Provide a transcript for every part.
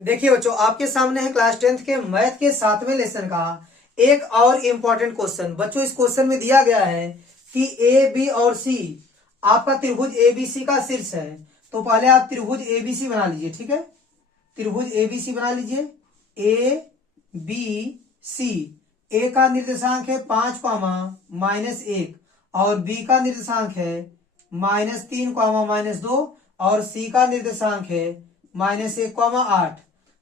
देखिए बच्चों, आपके सामने है क्लास 10th के मैथ के 7वें लेसन का एक और इम्पोर्टेंट क्वेश्चन। बच्चों, इस क्वेश्चन में दिया गया है कि ए बी और सी आपका त्रिभुज एबीसी का शीर्ष है। तो पहले आप त्रिभुज एबीसी बना लीजिए, ठीक है। त्रिभुज एबीसी बना लीजिए। ए बी सी, ए का निर्देशांक है 5, -1 और बी का निर्देशांक है -3, -2 और सी का निर्देशांक है -1, 8।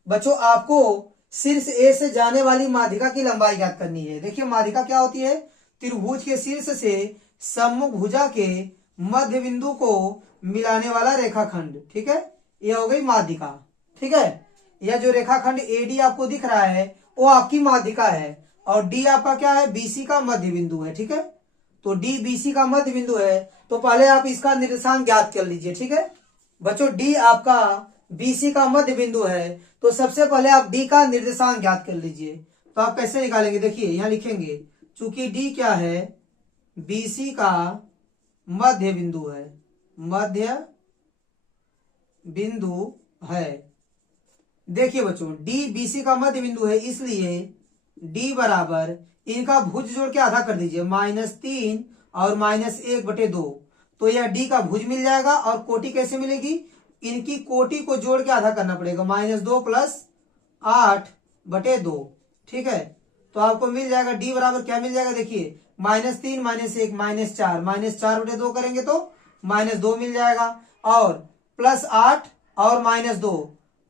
बच्चों, आपको शीर्ष ए से जाने वाली माध्यिका की लंबाई ज्ञात करनी है। देखिए, माध्यिका क्या होती है? त्रिभुज के शीर्ष से सम्मुख भुजा के मध्य बिंदु को मिलाने वाला रेखाखंड, ठीक है। यह हो गई माध्यिका, ठीक है। यह जो रेखाखंड एडी आपको दिख रहा है वो आपकी माध्यिका है, और डी आपका क्या है? बीसी का मध्य बिंदु है, ठीक है। तो डी बीसी का मध्य बिंदु है, तो पहले आप इसका निर्देशांक ज्ञात कर लीजिए, ठीक है। बच्चों, डी आपका बीसी का मध्य बिंदु है, तो सबसे पहले आप डी का निर्देशांक ज्ञात कर लीजिए। तो आप कैसे निकालेंगे? देखिए, यहां लिखेंगे, चूंकि डी क्या है? बीसी का मध्य बिंदु है, मध्य बिंदु है। देखिए बच्चों, डी बीसी का मध्य बिंदु है, इसलिए डी बराबर इनका भुज जोड़ के आधा कर दीजिए, -3 और -1/2। तो यह डी का भुज मिल जाएगा। और कोटि कैसे मिलेगी? इनकी कोटि को जोड़ के आधा करना पड़ेगा, -2 + 8/2, ठीक है। तो आपको मिल जाएगा डी बराबर क्या मिल जाएगा? देखिए, -3 -1 -4, -4/2 करेंगे तो -2 मिल जाएगा, और +8 और -2,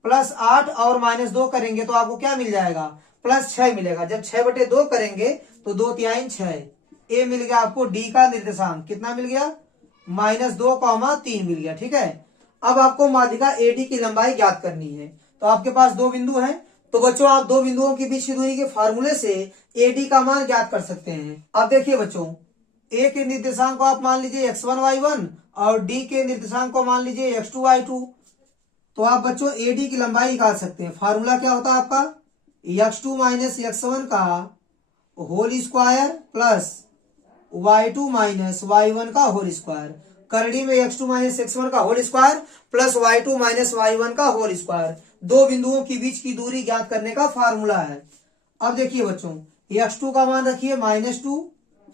+8 और -2 करेंगे तो आपको क्या मिल जाएगा? +6 मिलेगा। जब 6/2 करेंगे तो 2 तिहाई 6। ए मिल गया आपको डी का निर्देशांक, कितना मिल गया? -2, 3 मिल गया, ठीक है। अब आपको माध्यिका एडी की लंबाई ज्ञात करनी है। तो आपके पास दो बिंदु हैं, तो बच्चों आप दो बिंदुओं के बीच की दूरी के फार्मूले से एडी का मान ज्ञात कर सकते हैं। अब देखिए बच्चों, ए के निर्देशांक को आप मान लीजिए x1 y1 और डी के निर्देशांक को मान लीजिए x2 y2। तो आप बच्चों एडी की लंबाई निकाल सकते हैं। फार्मूला क्या होता है आपका? x2 - x1 का whole square plus y2 - y1 का होल स्क्वायर। करड़ी में x2 - x1 का whole square plus y2 - y1 का होल स्क्वायर दो बिंदुओं के बीच की दूरी ज्ञात करने का फार्मूला है। अब देखिए बच्चों, x2 का मान रखिए -2,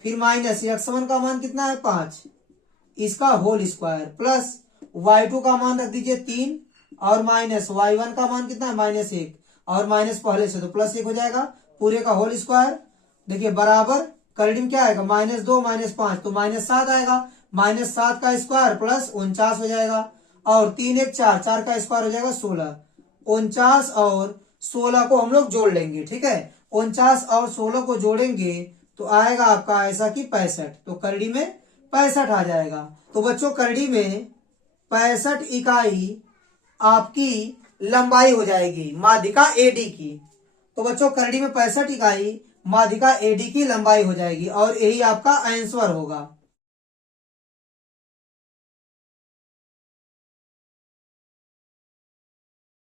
फिर माइनस x1 का मान कितना है? 5, इसका होल स्क्वायर प्लस y2 का मान रख दीजिए 3, और माइनस y1 का मान कितना है? -1, और माइनस पहले से तो +1 हो जाएगा, पूरे का होल स्क्वायर। देखिए बराबर करड़ी में क्या आएगा? -2 - 5 तो -7 आएगा, -7 का स्क्वायर प्लस 49 हो जाएगा, और 3 1 4, 4 का स्क्वायर हो जाएगा 16। 49 और 16 को हम लोग जोड़ लेंगे, ठीक है। 49 और 16 को जोड़ेंगे तो आएगा आपका ऐसा कि 65। तो करड़ी में 65 आ जाएगा। तो बच्चों, करड़ी में 65 इकाई आपकी लंबाई हो जाएगी माध्यिका एडी की। तो बच्चों, करड़ी में 65 इकाई माध्यिका एडी की लंबाई हो जाएगी, और यही आपका आंसर होगा।